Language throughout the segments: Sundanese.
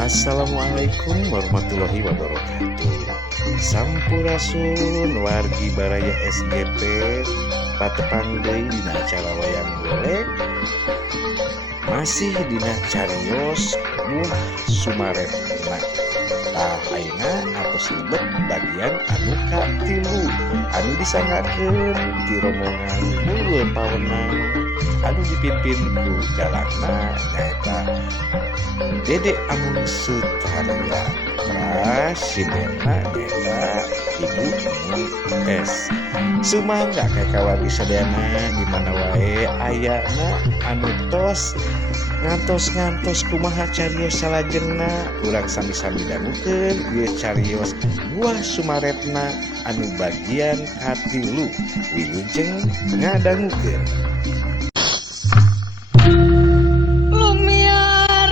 Assalamualaikum warahmatullahi wabarakatuh. Sampurasun wargi baraya SGP patepang deui dina acara wayang golek. Masih dina cariyos Buah Sumaretna. Tah ayeuna atos libet bagian anu katilu anu disanggakeun ti rombongan Mulul Pawenang anu dipimpin ku galangna nyaeta Dede Amun Sutarya. Prasidenna nyaeta Ibu Nung S. Sumangga kakawari sadayana di mana wae ayana anu tos ngantos kumaha cariyos salajengna urang sami-sami dangukeun ieu cariyos Buah Sumaretna anu bagian katilu wilujeng ngadangukeun. Lumiar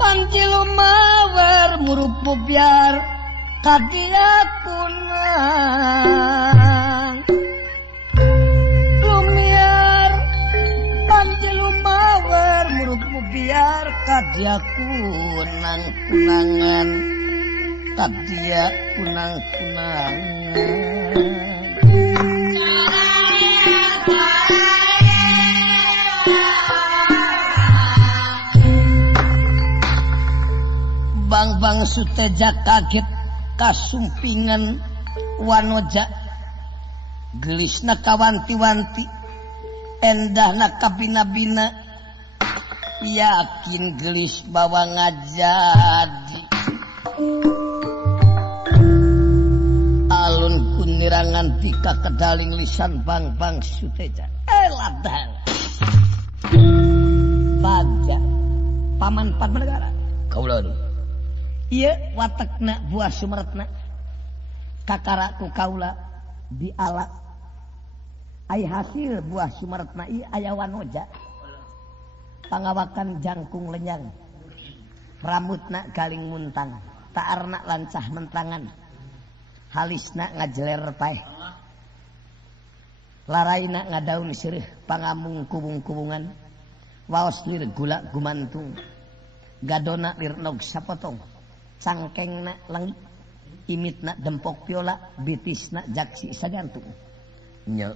panci lumawer murup biar kadia kunang. Lumiar panci lumawer murup biar kadia kunangan kadia kunangan. Bang Suteja kaget kasumpingan wanoja gelisna kawanti-wanti endahna kabina-bina yakin gelis bawa ngajadi alun kunirangan tika kedaling lisan Bang Suteja ladang baja paman Padmanegara kaula iya watekna Buah Sumaretna kakaraku kaula diala ai hasil Buah Sumaretna ieu aya wanoja pangawakan jangkung lenyang rambutna galing muntang taarna lancah mentrangan halisna ngajeler paeh laraina ngadaun sirih pangamung kubung-kubungan waos lir gula gumantung gadona lir nog sapotong cangkengna langit imitna dempok piola bitisna jaksi sagantung nya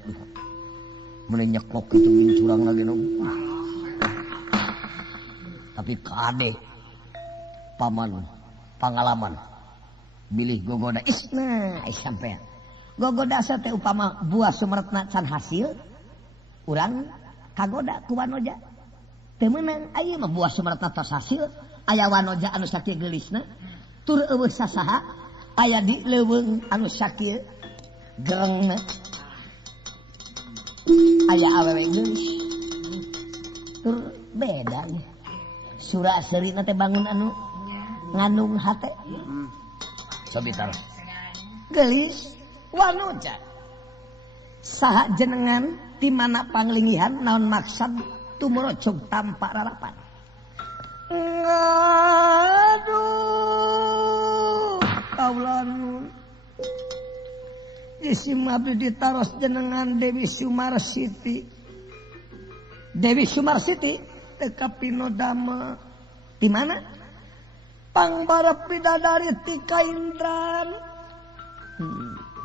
mun nyeklok itu min curang lagi no tapi kade paman pengalaman milih gogoda isna sampean gogoda sa teh upama Buah Sumaretna can hasil urang kagoda ku wanoja teu meunang aya mah Buah Sumaretna tos hasil aya wanoja anu sakieu gelisna tur eueuh sasaha aya di leuweung anu sakieu gerengna aya awewe geus tur beda nih sura seurina teh bangun anu ngandung hate sabitar gelis wanoja saha jenengan di mana panglingihan naon maksud tumorocog tampak rarapan ngaduh kaulan isim abdi ditaros jenengan Dewi Sumarsiti teka pinodama di mana pangbarep bidadari ti kaindran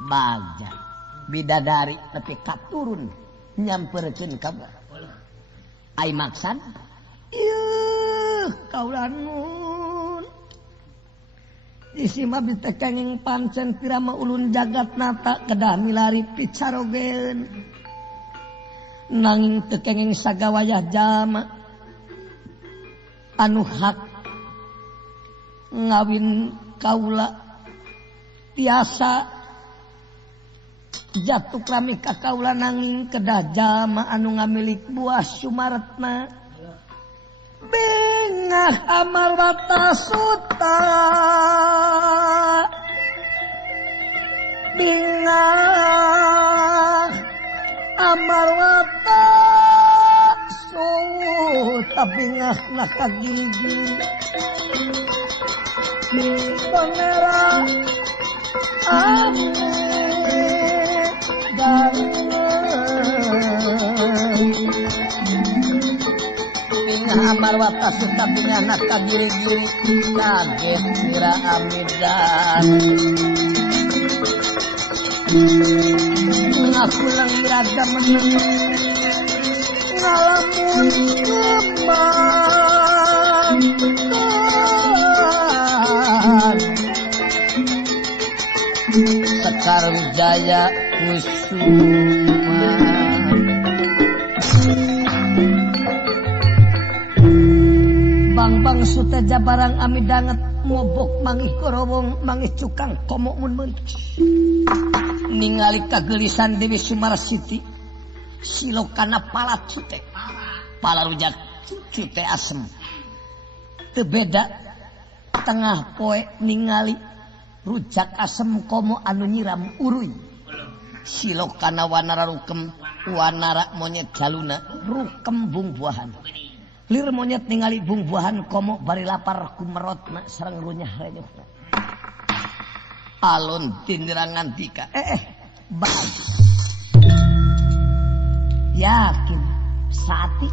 baja bidadari tapi katurun nyamperkeun kabar ai maksad ieu kaulanun isi mah bitekenging pancen pirama ulun jagat nata kedah milari picarogeun nanging tekenging sagawayah jama anu hak ngawin kaula tiasa jatuh krami ka kaula nanging kedah jama anu ngamilik Buah Sumaretna bengah amarwata suta bengah amarwata suta bengah nakagigi pangeran ame dan amal watasu tabunyana kagiri-giri kaget mira amidan ngaku lang miraga meneng ngalamun kembang Sekar Jaya Kusuma Bang suteja barang amidanget ngobok mangih korowong mangih cukang komo mun mentus ningali kagelisan Dewi Sumarsiti silokana pala cute pala rujak cute asem teu beda tengah poe ningali rujak asem komo anu nyiram uruy silokana wanara rukem wanara monyet jaluna rukem bungbuahan lir monyet ningali bungbuahan komo bari lapar kumerotna sareng runyah renyuhna alon tindirangan tika bang yakin saati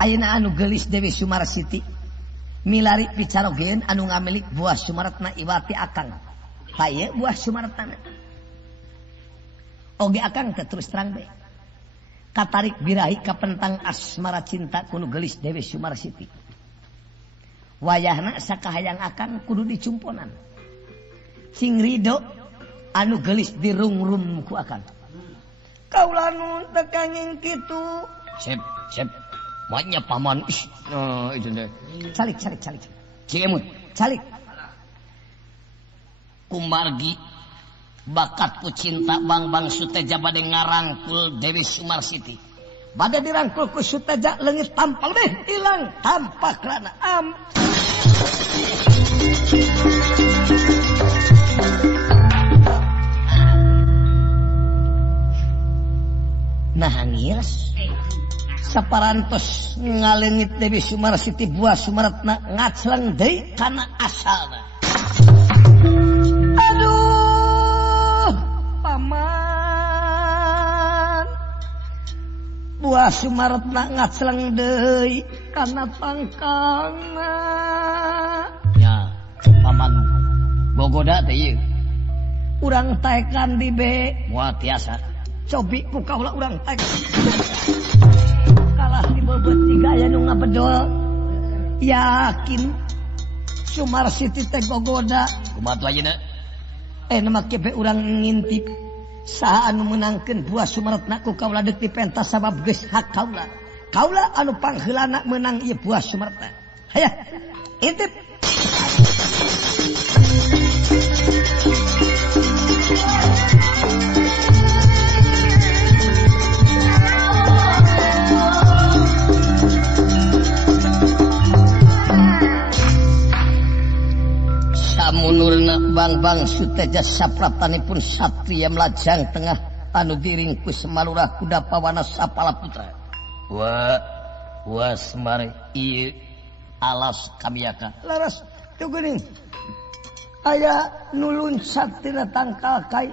ayeuna anu gelis Dewi Sumarsiti milari picarogeun anu ngamilik buah Sumaretna iwati akang haye buah Sumaretna oge akang teh terus terang bae katarik birahi kapentang asmara cinta kuno gelis Dewi Sumarsiti wayahna sakahayang akang kudu dicumponan sing ridho anu gelis dirungrum ku akang kaula nun tekanging kitu sep maknya paman itu deh calik cimut calik kumargi bakat ku cinta bang suteja bade ngarangkul Dewi Sumarsiti bade dirangkul ku suteja leungit tampal deh ilang tampaklana nah ngias saparantos ngalengit Dewi Sumarsiti buah Sumaretna ngacleng deui kana asalna aduh paman buah Sumaretna ngacleng deui kana pangkangna nya paman bogoda teh ieu urang taekan di be moal tiasa cobi ku kaula urang taek kalah di bobot tiga aya nu ngabedol yakin Sumarsiti teh gogoda kumaha tuh ayeuna nama kebe urang ngintip saha anu menangkeun buah Sumaretna ku kaula deuk dipentas sabab geus hak kaula anu pangheulana menang ieu buah Sumaretna hayah intip samunurna bang suteja sapratanipun satria melajang tengah anu diringku semalurah kuda pawana sapala putra wa semare ieu alas kamiyaka laras teu geuning aya nu luncat tina tangkal kai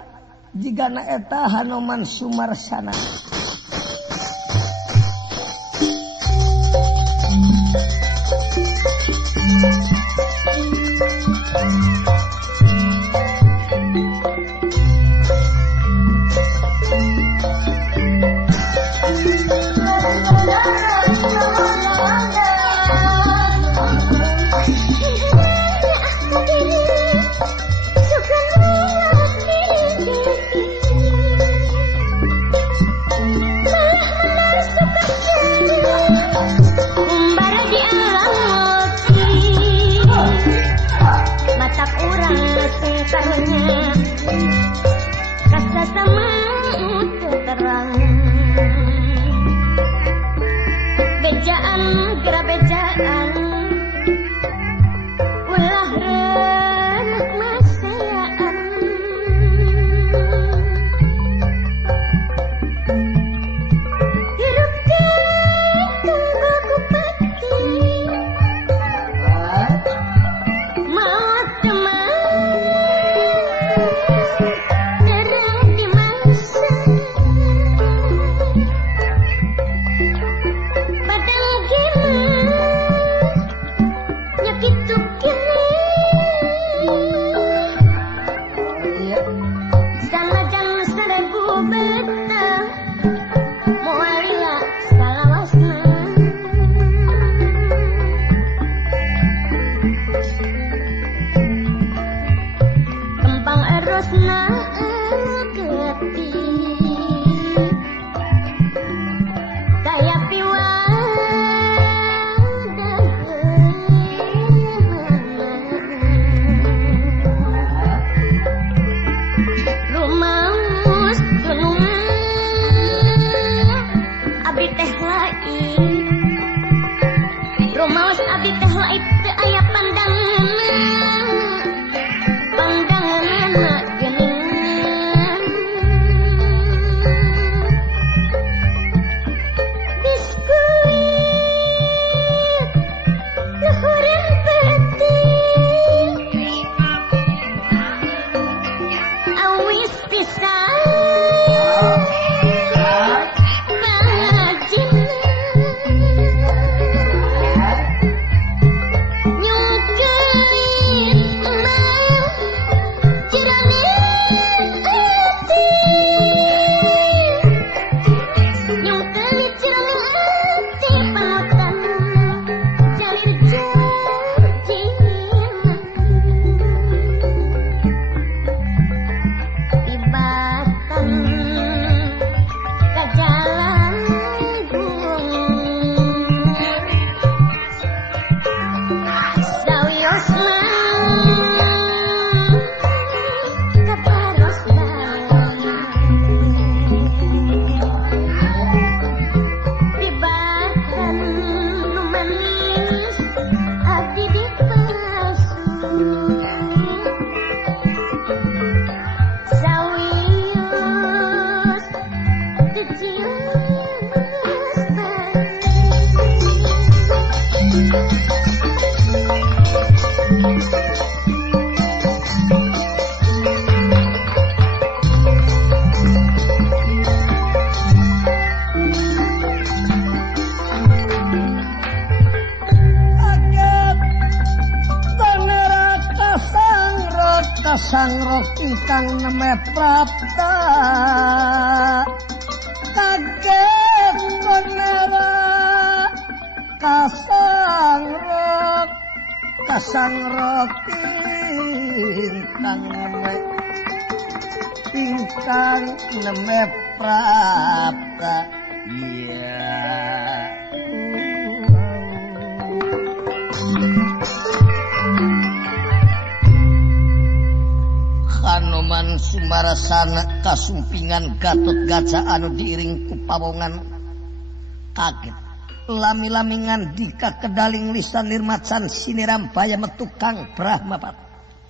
jigana eta Hanoman Sumarsana Sangrok ingkang neme prapta kaget konera kasangrok ingkang neme prapta Hanoman Sumarasana kasumpingan Gatotkaca anu diiring ku pawongan kaget lami-lamingan dika kedaling lisan nirmacan siniram baya metu Kang Brahmapat.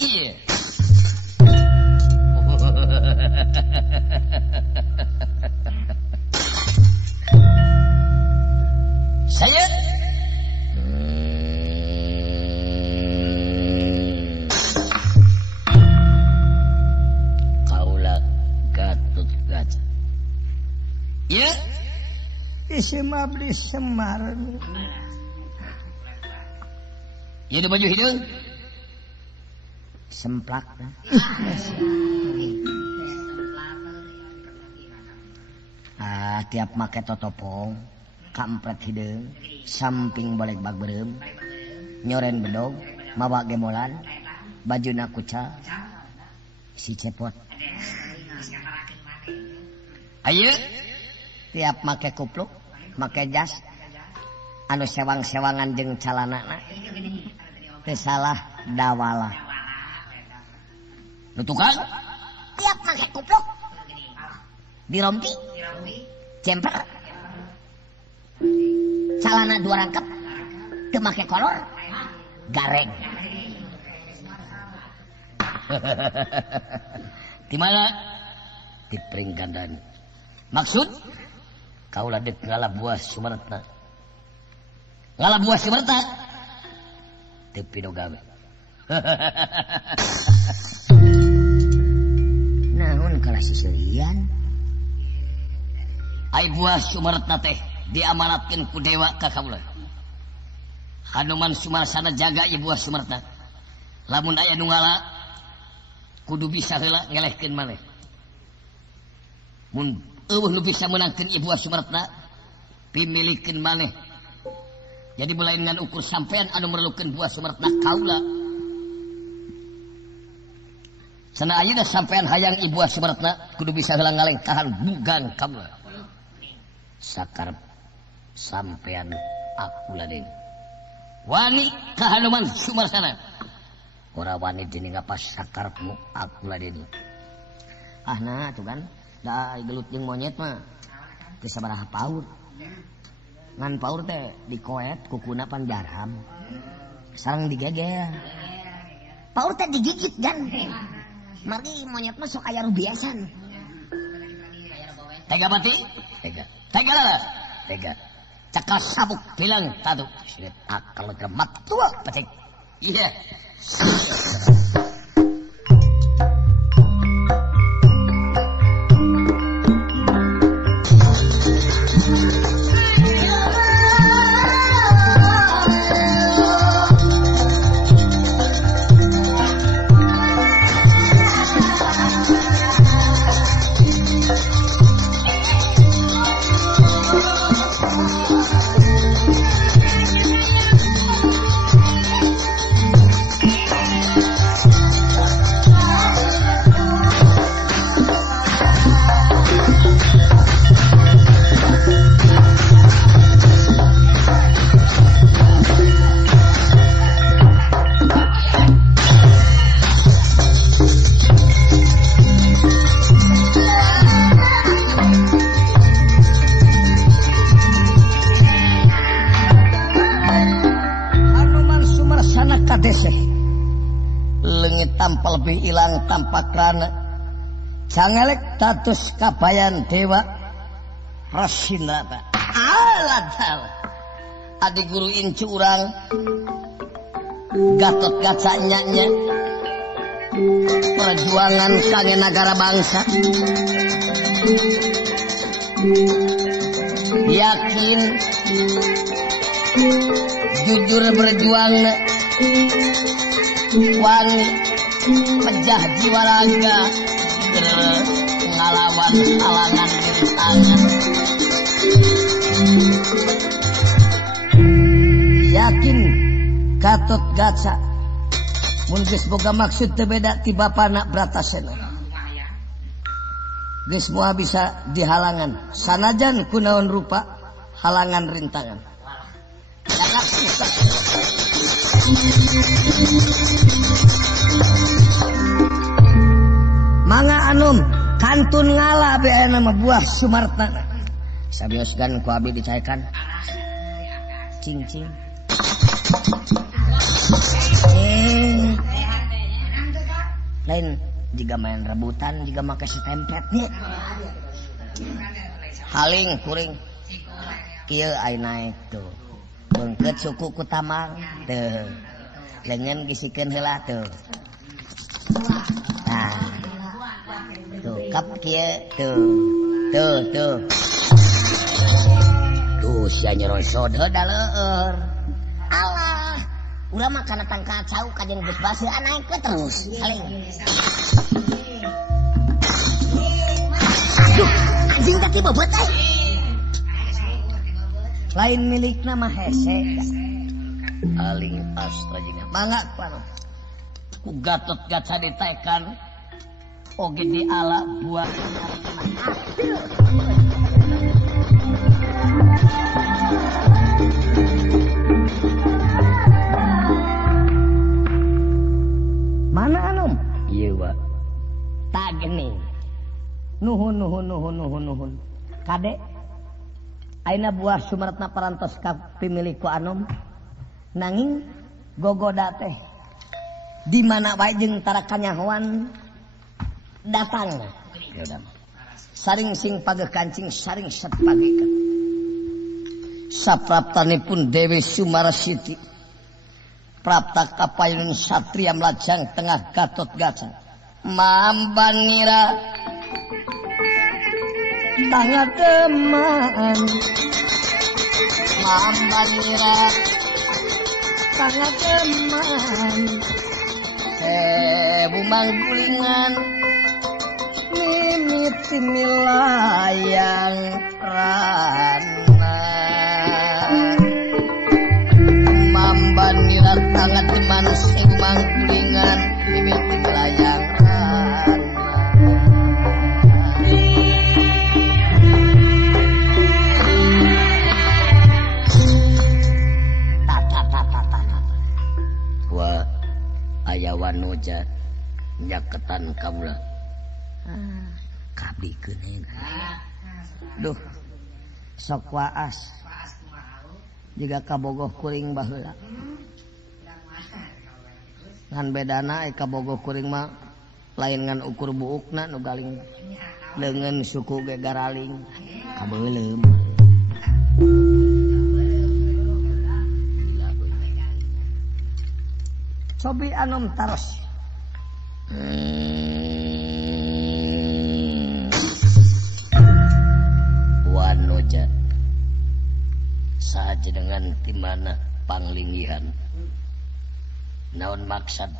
Iya. Saya ya, isi mabdi Semar. Ya ada baju hidung. Semplak. Tiap make totopong, kampret hidung, samping bolek bagberem, nyoren bedog, mawa gemolan, baju nakuca, si cepot. Ayo. Tiap make kupluk, make jas, anu sewang-sewangan jeung calanana, teu salah dawala. Nu tukang? Tiap make kupluk, dirompi, cemper, calana dua rangkep, teu make kolor, gareng. Di mana? Di Pringgandan. Maksud? Kaulah dek ngalabuah Sumarta. Ngalabuah Sumarta. Tepi do gawe. Naon kalah seseulian? Ai buah Sumarta teh diamanatkeun ku dewa ka kaula. Hanoman Sumarsana jaga ieu buah Sumarta. Lamun aya nu ngala kudu bisa heula ngelehkeun maneh. Mun eueuh nu bisa menangkeun ieu buah Sumarta pimilikeun maneh. Jadi melainkan ukur sampean anu merlukeun buah Sumarta kaula. Sana ayeuna sampean hayang Ibu Sumaretna kudu bisa heula ngalengkahan bugan kamu. Sakarep sampean aku laden. Wani ka Hanuman Sumarsana. Ora wani dening apa sakarepmu aku laden. Ah nah tuh kan da gelut jeung monyet mah teu sabaraha paur. Ngan paur teh dikoet kukuna pan jaram. Sareng digeger. Paur teh digigit kan. Margi monyet mah sok aya rubiasan. Tega mati? Tega. Tega lah. Tega. Cakal sabuk bilang tadu. Silet akal gemat tua pecek. Iya. Ilang tampak rana cangelek tatus kabayan dewa Rasinata aladal adik guru incu urang Gatot Kaca nyanya perjuangan kangge nagara bangsa yakin jujur berjuang wani pejah jiwa raga ngalawan halangan rintangan yakin Gatot Kaca mun geus boga maksud teu beda ti bapana Bratasena geus moal bisa dihalangan sanajan kunaon rupa halangan rintangan sangat susah. Mangga anum kantun ngala beana mah buah Sumaretna sabiosgan ku abi dicaekan cing lain jika main rebutan jika make setempetnya haling kuring kieu ai naik tuh beungkeut suku ku tamang teu leungeun gisikeun heula tuh nah tuh kap kieu tuh sia nyerosod heuda leueur alah urang mah kana tangka cau kajen geus baseuan naik ke terus haling aduh anjing kaki bobot lain milikna mah hese aling astrajinga mangga ku Gatot Kaca ditekan oge diala buat mana anum ieu wa tak geuning nuhun kade ayeuna buah Sumaretna parantos ka pimilih ku anum nanging gogoda teh di mana bae jeung tara kanyahoan datang saring sing pageh kancing saring set pagekeun sapraptanipun Dewi Sumarsiti prapta kapayun satria melajang tengah Gatot Kaca mambanira tangga teman mambanira tangga teman bumang gulingan mimiti milayang rana mamban mirat tangan teman bumang gulingan mimiti milayang rana nyaketan kaula kabikeun duh sok waas jiga kabogoh kuring baheula ngan bedana kabogoh kuring mah lain ngan ukur buukna nu galing leungeun suku ge garaling kabeulem sobi anom taros wanoja saja dengan timana panglinggihan naon maksud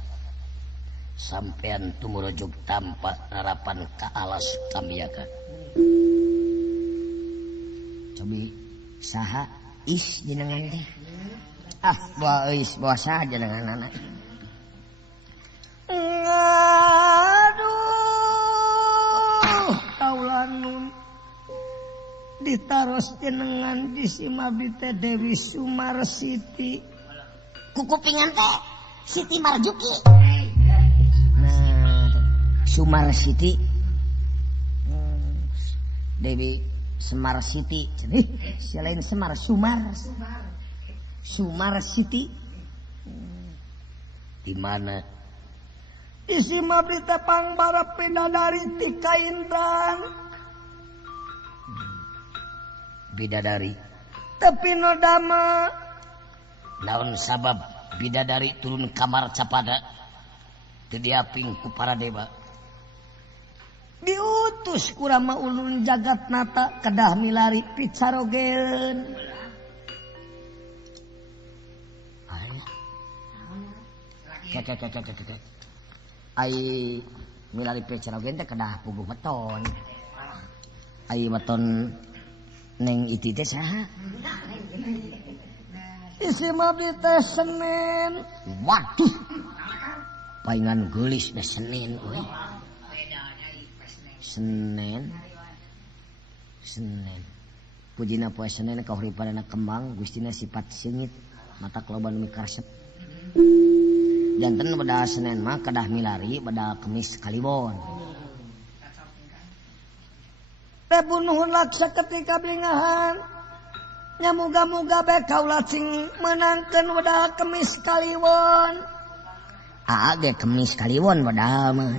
sampean tumurujug tanpa harapan ka alas kamiaka cobi saha is jenengan teh bawa is bawa saha jenengan anak aduh kaulanun ditaros jenengan di Simabi teh Dewi Sumarsiti kukupingan teh Siti Marjuki nah Sumarsiti Dewi Semarsiti selain Semar Sumarsiti di mana isi mabrita pangbara bidadari ti kaintan bidadari tapi nodama naon sabab bidadari turun kamar capada teu diaping ku para dewa diutus ku Rama Ulun Jagatnata kedah milari picarogeun ai milari picarogeun teh kedah puguh weton ai weton neng iti teh saha isi mabdi teh Senin waduh paingan geulis na Senin euy Senin pujina poe Senin kahuripanana kembang gustina sifat seungit mata keloban mikarsep janten pada Senin mah kedah milari pada Kemis Kaliwon teh bunuhun laksa ketika blingahan nya muga-muga bae kaula cing menangkeun pada Kemis Kaliwon ge Kemis Kaliwon padahal mah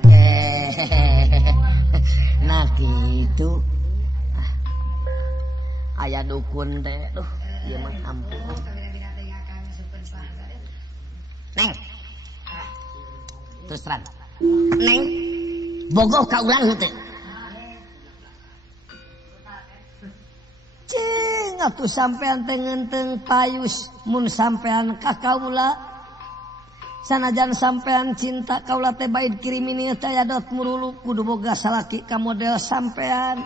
nah kitu aya dukun teh duh ieu mah ampun neng terus terang neng bogoh ka ulang teh cing atuh sampean teh ngeunteung payus mun sampean ka kaula sanajan sampean cinta kaula teh baid kirimini teh yadot murulu kudu boga salaki ka model sampean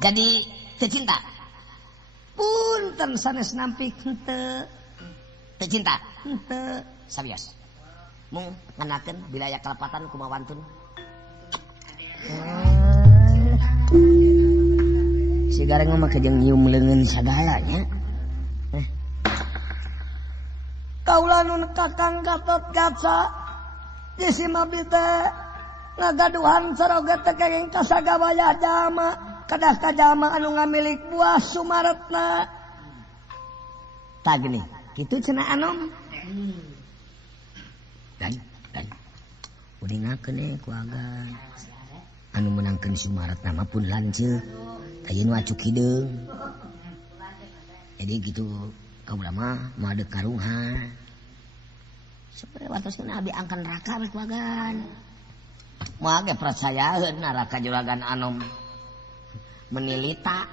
jadi teu cinta punten sanes nampi henteu teu cinta henteu sabios mung ngenakeun bilaya kalepatan kumawantun si gareng mah kajeng nyium leungeun sagala nya kaula nun kakang Gatot Kaca di Simabi teh ngagaduhan saroget teh kenging kasagabaya jama kadah kajama anu ngamilik buah Sumaretna tah gini kitu cenah anom dan uringakeun ku agan anu menangkeun Sumaretna mah pun lanceuk ayeuna wacuk hideung jadi gitu kaula mah made karunghan supaya watoskeun abi angkan neraka we ku agan moal ge percayaeun neraka juragan anom menilita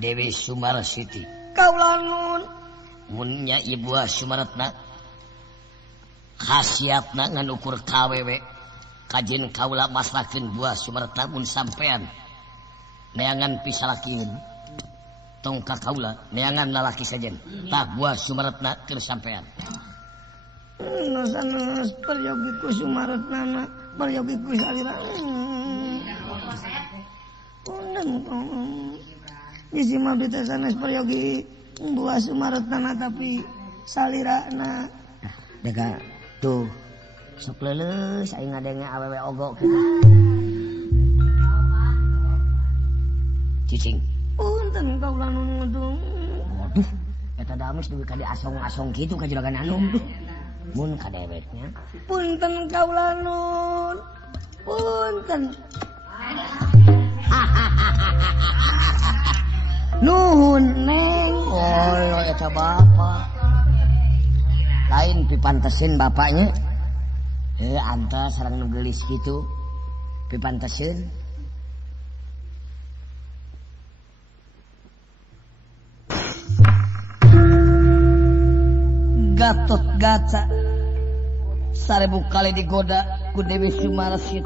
Dewi Sumarsiti kaula nun mun nya ibu Sumaretna khasiatna ngan ukur kawewe kajen kaula masrakeun buah Sumaretna mun sampean neangan pisalakiun tong ka kaula neangan lalaki sajen tah buah Sumaretna keur sampean sanes peryogi ku Sumaretna peryogi ku salira punten di Simabi teh sanes peryogi buah Sumaretna tapi salirana deka Tuh, sok leuleus aing ngadenge awewe ogo kitu. Cicing. Punten kaula nu ngedung. Waduh, eta dames duwe ka diasong-asong kitu ka juragan anu. Mun kadeweknya. Punten kaula nun. Punten. Nuhun neng. Oh, eta bapak. Lain pipantesin bapaknya. Anta sareng nu geulis kitu. Pipantesin. Gatot Kaca sarebu kali digoda ku Dewi Sumarsit.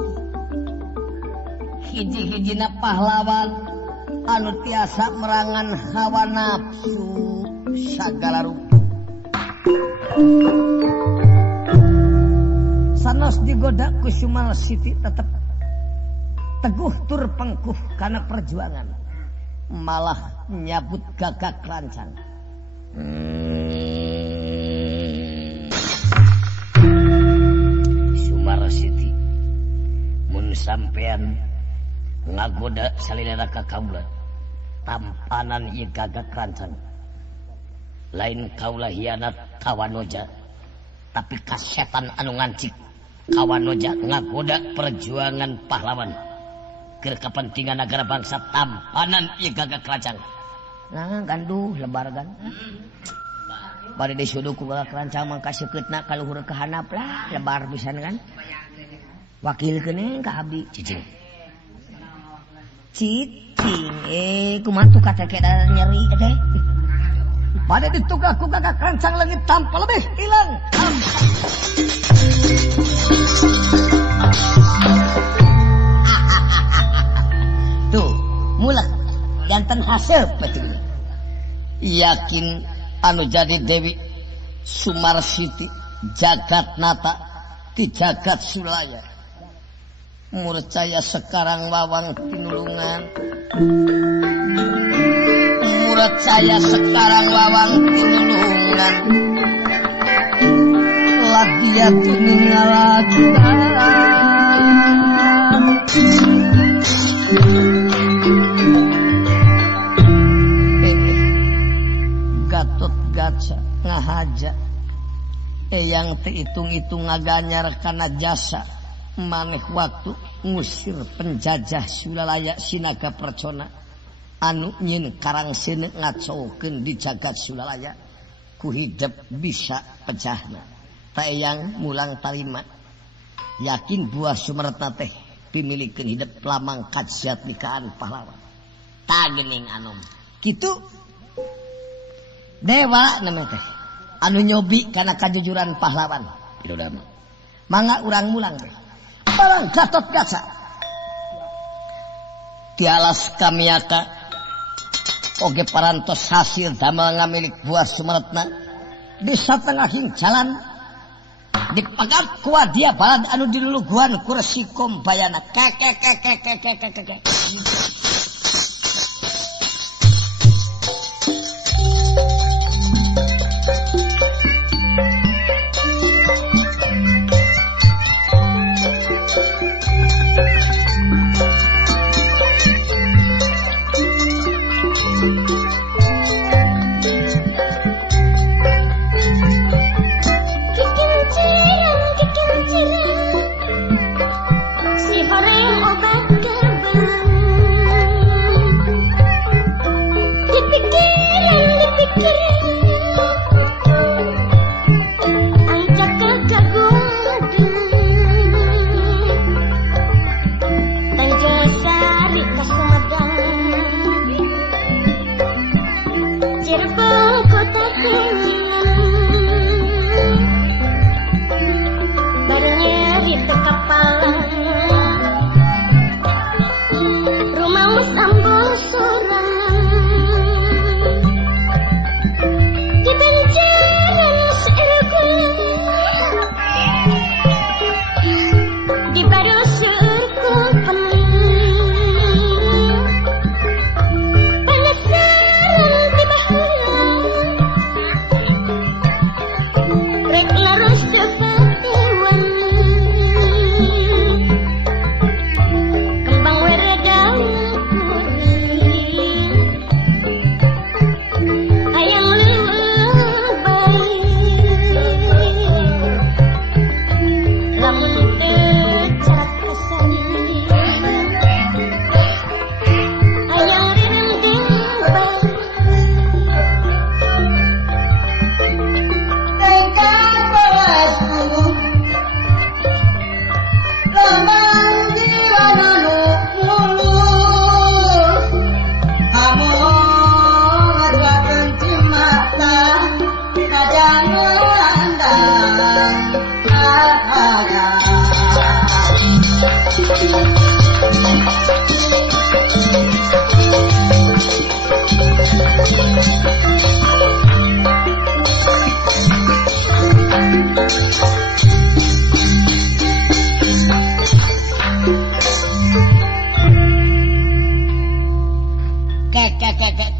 Hiji-hijina pahlawan anu tiasa merangan hawa nafsu sagala rupa. Sanos digoda ku Sumarsiti tetep teguh tur pengkuh karena perjuangan, malah nyabut gagak rancang. Sumarsiti mun sampean ngagoda salilera ka kaula tampanan ieu gagak rancang lain kaula hianat kawanoja tapi ka setan anu ngancik kawanoja ngagoda perjuangan pahlawan keur kepentingan negara bangsa tampanan ieu gagak rancang. Nah ganduh lebar kan bari disuduh ku gagak rancang mangka seukeutna ka luhur ka handap lah lebar pisan kan wakilkeun ka abdi cicing kumaha tuh kata keda nyeri teh pada ditugah ku gagak rancang leungit tanpa lebih hilang tuh mulak jantan haseup betul yakin anu jadi Dewi Sumarsiti jagat nata di jagat sulaya murcaya sekarang wawang tinulungan murcaya sekarang wawang tinulungan lagi ya lagi Gatot Kaca ngahaja yang hitung-hitung ngaganyar karena jasa maneh waktu ngusir penjajah Sulalaya Sinaga Percona anu nyin Karangsina ngacokeun di jagat Sulalaya ku hidup bisa pecahna tayang mulang tarima yakin buah Sumerta teh pimilikeun hidup lamang kajiat nikahan pahlawan tagening anom kitu dewa namanya teh anu nyobi kana kajujuran pahlawan kitu dama mangga urang mulang teh barang Gatot Kaca tialas kamiaka oge parantos hasil damel ngamilik buah Sumeretna di satengahing jalan dipagat kuat dia balad anu diluluguan kursi kombayana kek si horeng obat kerbau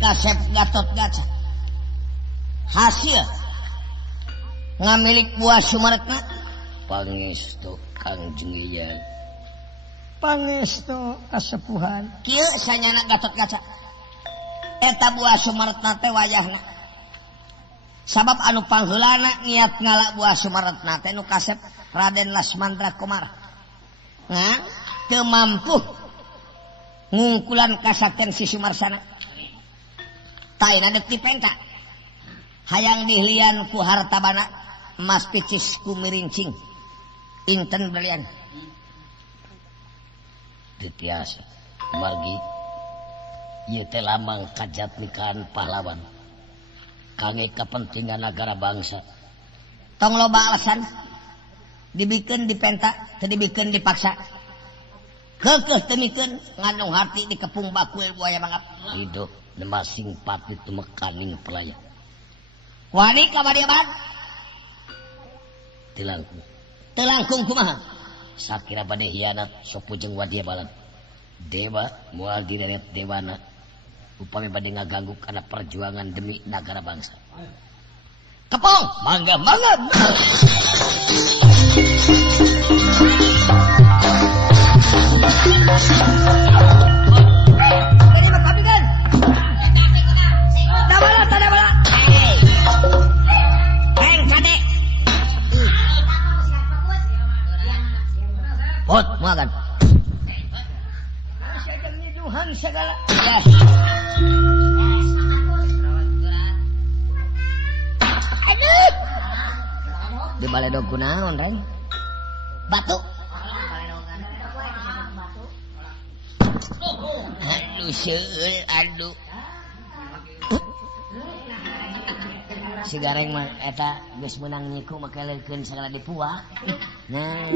Kasep Gatot Kaca hasil ngamilik buah Sumaretna pangestu Kangjeng Iyan pangestu kasepuhan kieu sanyana Gatot Kaca eta buah Sumaretna teh wayahna sabab anu pangheulana niat ngalak buah Sumaretna teh nu kasep Raden Lasmandra Komar teu mampu ngungkulan kasakten si Sumarsana taina dek dipengka hayang dihlian ku hartabana emas picis ku mirincing inten berlian ditiasa margi ieu teh lambang kajatnikaan pahlawan kangge kepentingan negara bangsa tong loba alasan dibikeun dipenta teu dibikeun dipaksa keukeuh teu mikeun ngandung hati dikepung bakuil buaya mangap hidup nemasing pati tumekaning pelaya wani ka badieu bad telangkung kumaha sakira bade hianat sopujeng wadia balan dewa moal dineret dewana upami bade ngaganggu kana perjuangan demi negara bangsa kepong mangga Pot, makan. Sedang nyiduhan segala. Aduh. Di baledog kunaon, Reng? Batu. Aduh, seueul, aduh. Si Gareng mah eta geus meunang nyiku make leukeun sagala dipuah. Nah,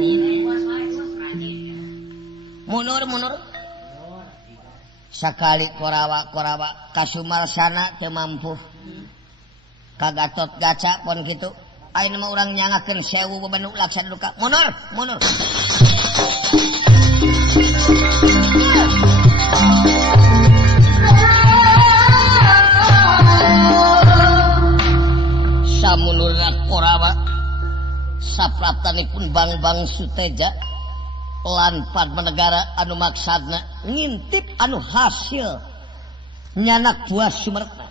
munur sakali korawa kasumarsana teu mampu ka Gatot Kaca pon kitu ayeuna mah urang nyangakeun 1000 bebenuk laksana duka munur samunurna korawa sapraptanipun Bang Suteja lan Padma Negara anu maksadna ngintip anu hasil nyanak buah Sumaretna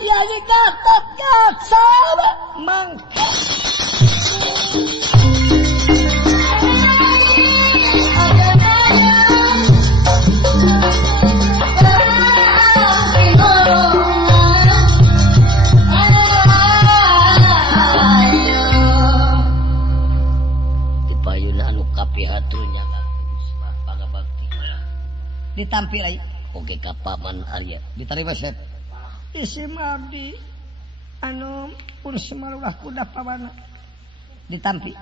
Yai Gatot Kaca mangka pihatunya ngaku pangabakti ditampil ai oge ka Paman Arya diterima set isim abdi anu pun semalurah kuda pawana ditampil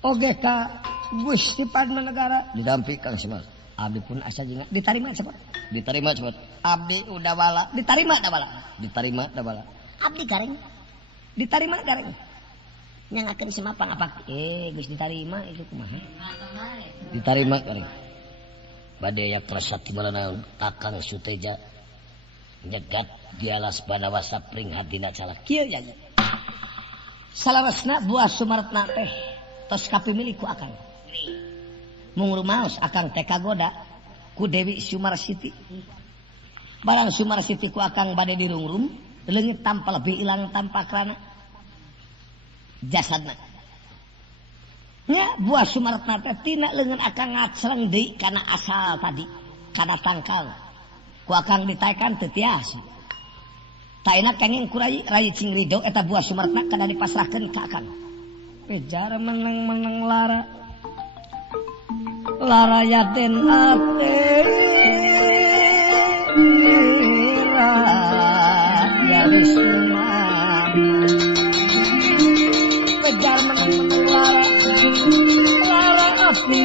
oge ka Gusti Padma Negara ditampil Kang Semar abdi pun asa jeung diterima cepet abdi udah bala diterima da bala abdi gareng diterima gareng nyangakeun sama pangabakti geus ditarima itu kumaha ditarima kareng bade aya krasati marana Kakang Suteja nyegat dialas banawa sapring hadina calak kieu nya salawasna buah Sumaretna teh tos kapimilih ku akang mung rumaos akang teh kagoda ku Dewi Sumarsiti barang Sumarsiti ku akang bade dirungrum leungit tanpa lebih ilang tanpa krana jasadna nya buah Sumaretna teh tina leungeun akang ngacreng deui kana asal tadi kana tangkal ku akang ditaekan teu tiasa taina kenging ku Rai Cingrido eta buah Sumaretna kada dipasrahkeun ka akang Kejar meneng-meneng lara Yaden ate Yarisna Kejar meneng-meneng lara api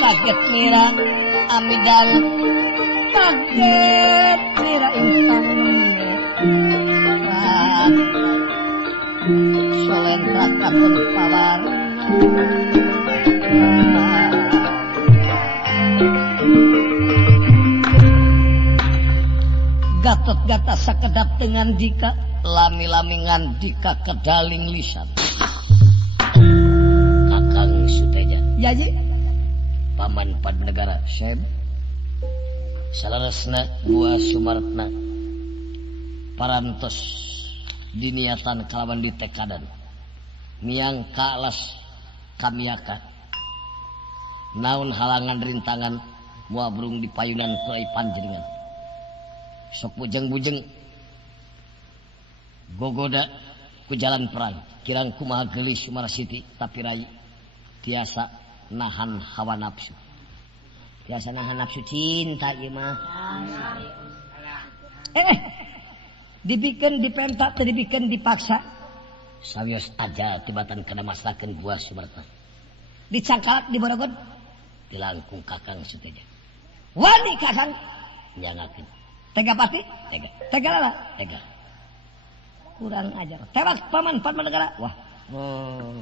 kaget mira amidal kaget mira intan solentrat kapun pawarna Gatot gata sakedap dengan dika lami-lami ngandika kedaling lisan Kakang Suteja Yaji Paman Padnegara Syeb Salaresna Buah Sumaretna parantos diniatan kalawan ditekadan miang kaalas kamiaka naun halangan rintangan muabrung di payunan kurai panjenengan sok bujeng-bujeng gogoda ku jalan perang kirang kumaha gelis Sumarasiti tapi rai tiasa nahan hawa nafsu tiasa nahan nafsu cinta ieu mah dibikin dipentak teu dibikin dipaksa sawios aja tibatan kana maslakeun Buah Sumaretna dicangkalak di Borogod dilangkung Kakang Suteja wani Kakang nyangakeun tega pasti tega lala tega kurang ajar tewak Paman Padmanegara wah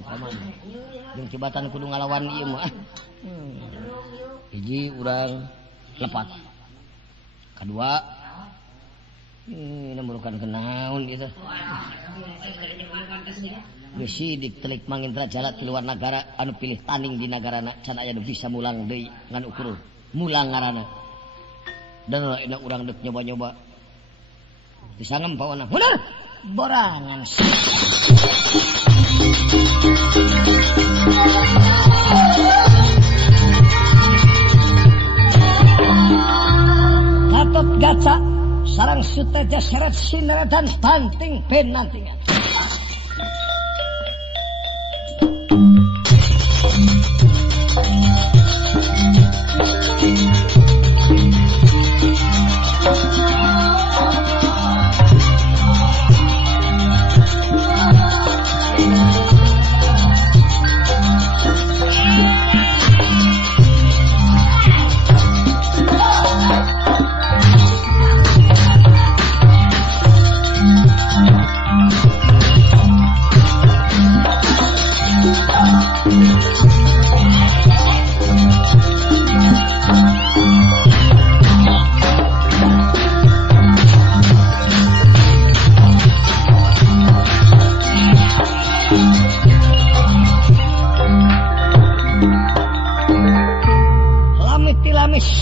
paman jeung tibatan kudu ngalawan ieu mah hiji urang lepat kedua merukan kenaun gitu geus sidik telik mangintra jala di luar negara anu pilih tanding di nagarana can aya nu bisa mulang deui ngan ukur mulang ngaranna dan enak urang dek nyoba-nyoba bisa ngempawana bener borangan Gatot Kaca sarang Suteja seret sinara dan banting penantingan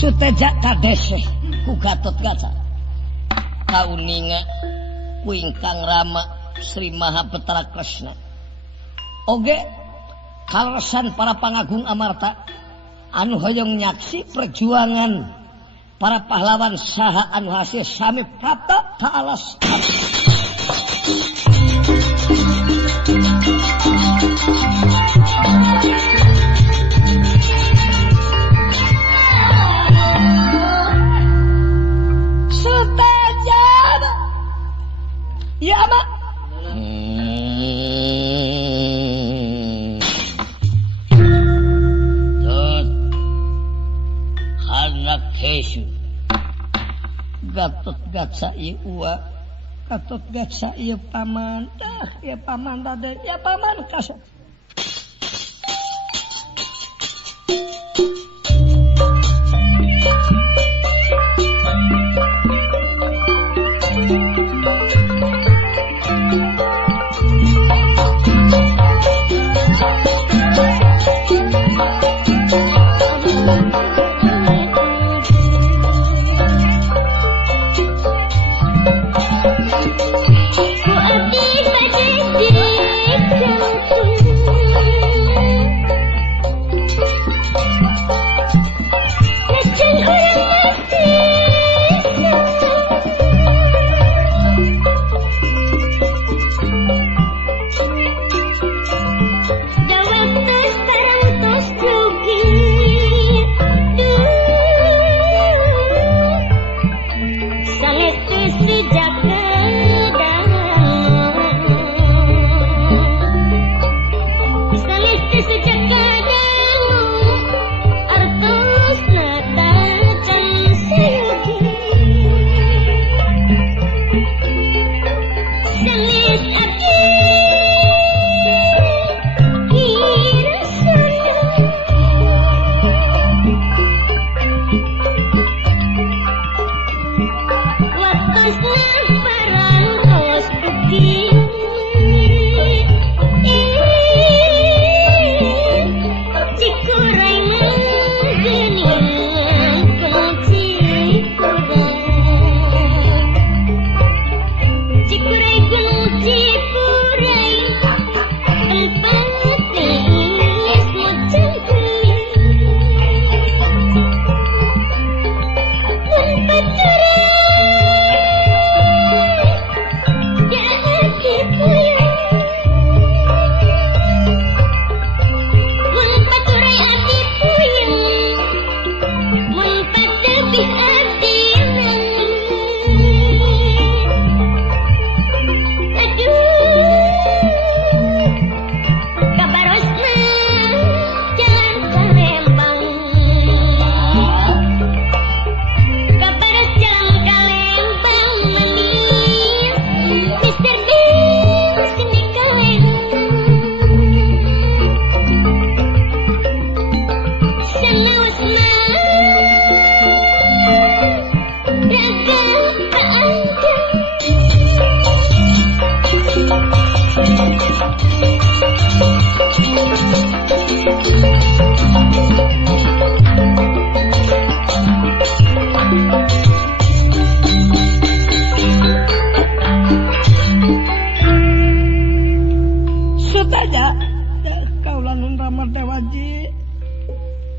Suteja kadese ku Gatot Kaca kauninga ku Ingkang Rama Sri Mahapetra Kresna oge kaleresan para pangagung amarta anu hoyong nyaksi perjuangan para pahlawan saha anu hasil sami prapta ka alas ya mak anak Hesu Gatot Kaca ieu uwa Gatot Kaca ieu paman ya paman Raden ya paman kasep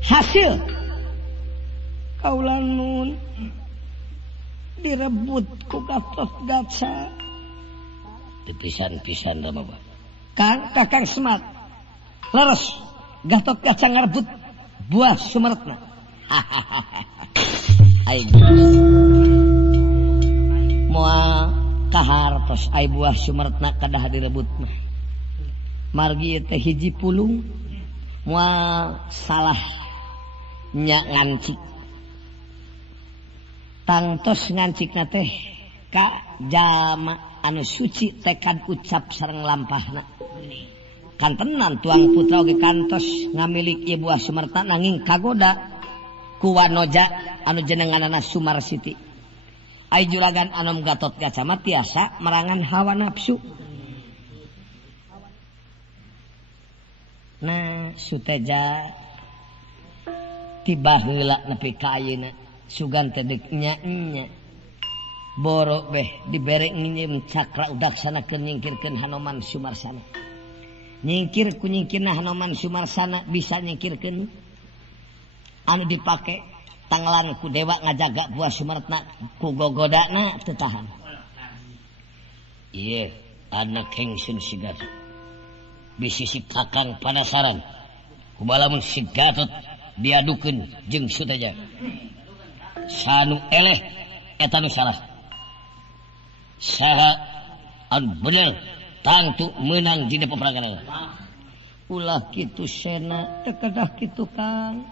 Hasil kaulah nun direbut ku Gatotkaca. Pisan-pisan Rama Ba. Kang Kakang Semar leres Gatotkaca ngarebut buah Sumaretna. Aing moal kahartos ai buah Sumaretna kadah direbut mah. Margi teh hiji pulung moal salah nya ngancik. Tangtos ngancikna teh ka jama anu suci tekad ucap sareng lampahna. Kantenan tuang putra oge kantos ngamilik ieu buah Sumaretna nanging kagoda ku wanoja anu jenenganana Sumarsiti. Ai juragan anu Gatotkaca mah tiasa merangan hawa nafsu. Nah, Suteja tiba heula nepi ka ayeuna sugan teh deuk nya-nya. Borok beh dibere nginjem cakra udaksanakeun nyingkirkeun Hanoman Sumarsana. Nyingkir ku nyingkirna Hanoman Sumarsana bisa nyingkirkeun anu dipake tanglan ku dewa ngajaga buah Sumaretna ku gogodana teu tahan. ieu anak hengsun si Gatot. Bisi si Kakang panasaran kumaha lamun si Gatot diadukeun jeung Suteja. Sanu eleh eta nu salah. Saha anu bener tangtu menang dina peperangan. Ulah kitu Sena teu kedah kitu Kang.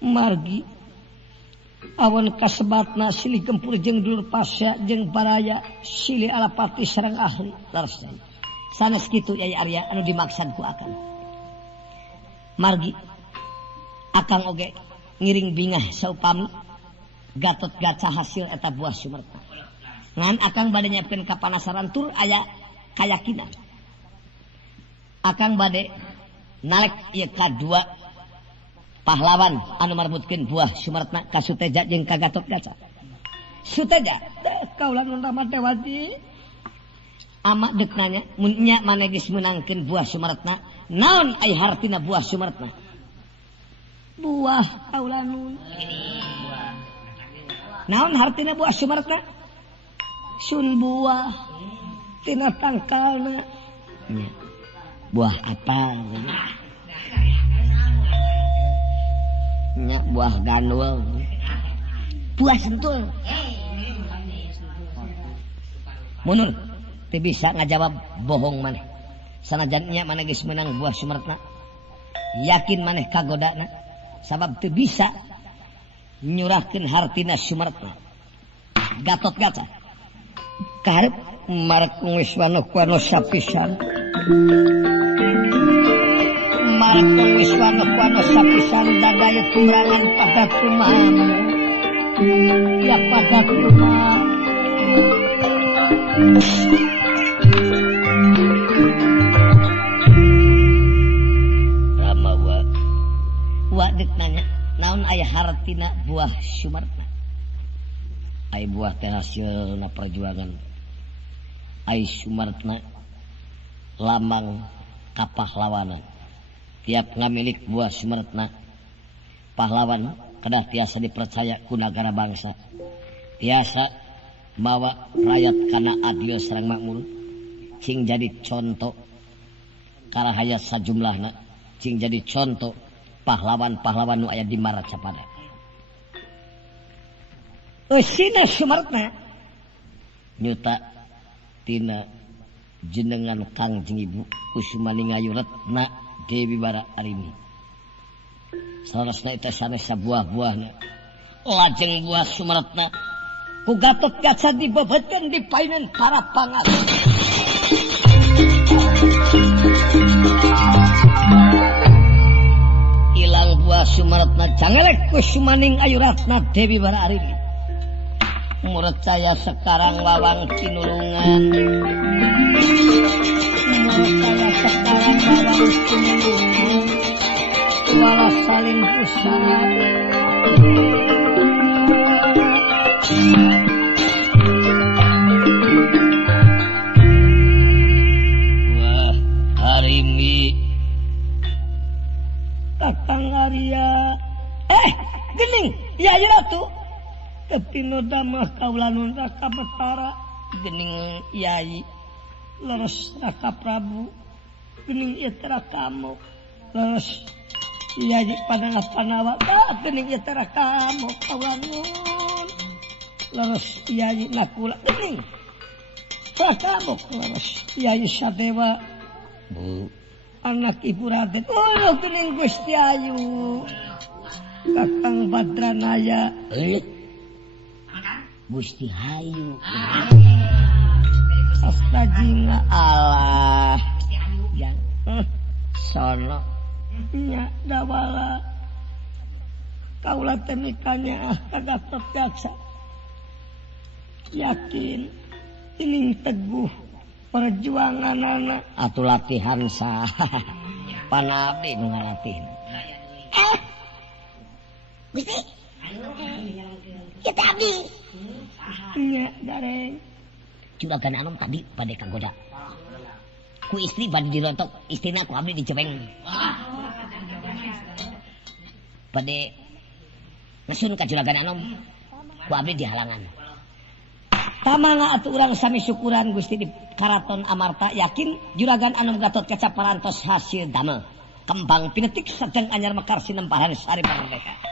Margi awan kasebatna silih gempur jeung Dulur Pasya jeung Baraya silih Alapati sareng ahli laras. Sanes kitu Yai Arya anu dimaksad ku Akang. Margi Akang oge ngiring bingah saupami Gatotkaca hasil eta buah Sumaretna. Ngan Akang bade nyiapkeun kapanasaran tur aya kayakinan. Akang bade nalek ieu kadua pahlawan anu marebutkeun buah Sumaretna ka Suteja jeung ka Gatotkaca. Suteja, kaulah nun Ramadewati. Ama deuk nanya, mun nya maneh geus meunangkeun buah Sumaretna, naon ai hartina buah Sumaretna? Buah kaulah nun. Naon hartina buah Sumaretna? Sun buah tina tangkalna. Nya. Buah apa? Nya buah gandul. Buah sentul. Munul teu bisa ngajawab bohong maneh. Sanajan nya maneh geus meunang buah Sumaretna. Yakin maneh kagodana sabab teu bisa nyurahkeun hartina Sumaretna. Gatotkaca kaharep Markung wiswana kuano sapisan. Markung wiswana kuano sapisan dadaya kurangan pada kumamu. Ya pada kumamu. Rama Wa dek nanya, naon aya hartina buah Sumartna? ai buah teh hasilna perjuangan. Ai Sumartna lambang kapahlawanan. Tiap ngamilik buah Sumartna pahlawan kedah tiasa dipercaya ku nagara bangsa. Tiasa mawa rakyat kana adil sareng makmur. Cing jadi contoh karahaya sajumlahna. Cing jadi contoh pahlawan-pahlawan nu aya di Maracapada. Sina Sumartna Nyuta tina jenengan Kang jeung Ibu Kusumani ngayuretna Dewi Bara Arini. Salasna eta sanes sabuah-buahna. lajeng buah Sumartna ku Gatot Kaca dibebetkeun di paineun para pangat. Ilang buah Sumartna jangelek Kusumaning ayuratna Dewi Bara Arini. Murcaya sekarang wawang kinulungan. Murcaya sekarang wawang kinulungan. Wala salin pusat. Wah, Harimi. Kakang Arya. Gening, ya Ratu. Kepino damah kaulanun Raka Betara. Gening Yai. Leres Raka Prabu. Gening Yetera Kamu. Leres Yai Padangah Panawa. Gening Yetera Kamu kaulanun. Leres Yai Nakula. Gening Rakamu. Leres Yai Sadewa. Bu, Anak Ibu Raden. Oh, gening Gusti Ayu. Kakang Badranaya. Gusti Hayu. Astajinga Allah. Yang sono nya dawala. Kaula temikanya Gatot Kaca. Yakin ini teguh perjuangan anak. Atuh latihan sah. Panabdi nu ngalatih. Gusti. Kita abdi. Nya dareng. Juragan Anom tadi pada kagoda. Ku istri badi dirontok, istrina ku abdi dicepeng. Pada ngesun ka Juragan Anom, ku abdi dihalangan. Tamanga atuh urang sami syukuran Gusti di Karaton Amarta yakin Juragan Anom Gatot Kaca parantos hasil damel. Kembang pinetik sedang anyar mekar sinempahan sari merdeka.